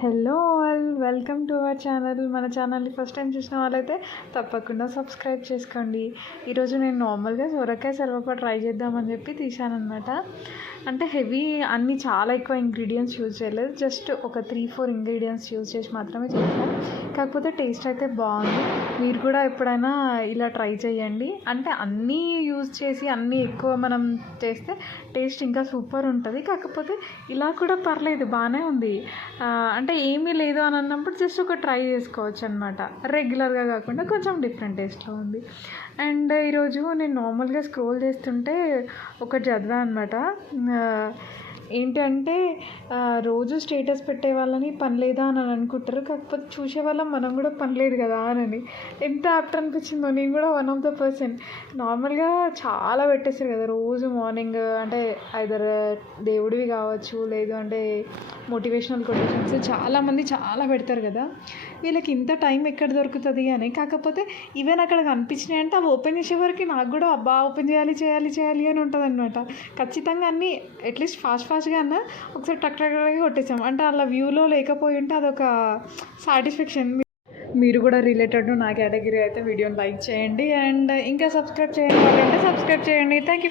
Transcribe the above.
Hello all welcome to our channel. మన ఛానల్ని first time చూసిన వాళ్ళైతే తప్పకుండా సబ్స్క్రైబ్ చేసుకోండి. ఈరోజు నేను నార్మల్గా సొరకాయ సర్వపా ట్రై చేద్దామని చెప్పి తీశానమాట అంటే హెవీ అన్ని చాలా ఎక్కువ ఇంగ్రీడియంట్స్ యూజ్ చేయలేదు. జస్ట్ ఒక త్రీ ఫోర్ ఇంగ్రీడియంట్స్ యూజ్ చేసి మాత్రమే చేశాను. కాకపోతే టేస్ట్ అయితే బాగుంది. మీరు కూడా ఎప్పుడైనా ఇలా ట్రై చేయండి. అంటే అన్నీ యూజ్ చేసి అన్నీ ఎక్కువ మనం చేస్తే టేస్ట్ ఇంకా సూపర్ ఉంటుంది. కాకపోతే ఇలా కూడా పర్లేదు బాగానే ఉంది. అంటే ఏమీ లేదు అని అన్నప్పుడు జస్ట్ ఒక ట్రై చేసుకోవచ్చు అనమాట రెగ్యులర్గా కాకుండా కొంచెం డిఫరెంట్ టేస్ట్లో ఉంది. అండ్ ఈరోజు నేను నార్మల్గా స్క్రోల్ చేస్తుంటే ఒకటి చదివా అనమాట 嗯 ఏంటంటే రోజు స్టేటస్ పెట్టే వాళ్ళని పని లేదా అని అనుకుంటారు. కాకపోతే చూసే వాళ్ళం మనం కూడా పని లేదు కదా అని. ఎంత యాప్ట్ అనిపించిందో. నేను కూడా వన్ ఆఫ్ ద పర్సన్ నార్మల్గా చాలా పెట్టేస్తారు కదా రోజు మార్నింగ్ అంటే ఐదర్ దేవుడివి కావచ్చు లేదు అంటే మోటివేషనల్ కొటేషన్స్ చాలామంది చాలా పెడతారు కదా. వీళ్ళకి ఇంత టైం ఎక్కడ దొరుకుతుంది అని. కాకపోతే ఈవెన్ అక్కడ కనిపించినాయి అంటే అవి ఓపెన్ చేసే వరకు నాకు కూడా అబ్బా ఓపెన్ చేయాలి చేయాలి చేయాలి అని ఉంటుంది అనమాట ఖచ్చితంగా అన్నీ అట్లీస్ట్ ఫాస్ట్ ఫాస్ట్గా అన్న ఒకసారి టక్ టక్ కొట్టేసాం. అంటే అలా వ్యూలో లేకపోయి ఉంటే అదొక సాటిస్ఫాక్షన్ మీరు కూడా రిలేటెడ్ నా కేటగిరీ అయితే వీడియోని లైక్ చేయండి. అండ్ ఇంకా సబ్స్క్రైబ్ చేయండి. అంటే సబ్స్క్రైబ్ చేయండి. Thank you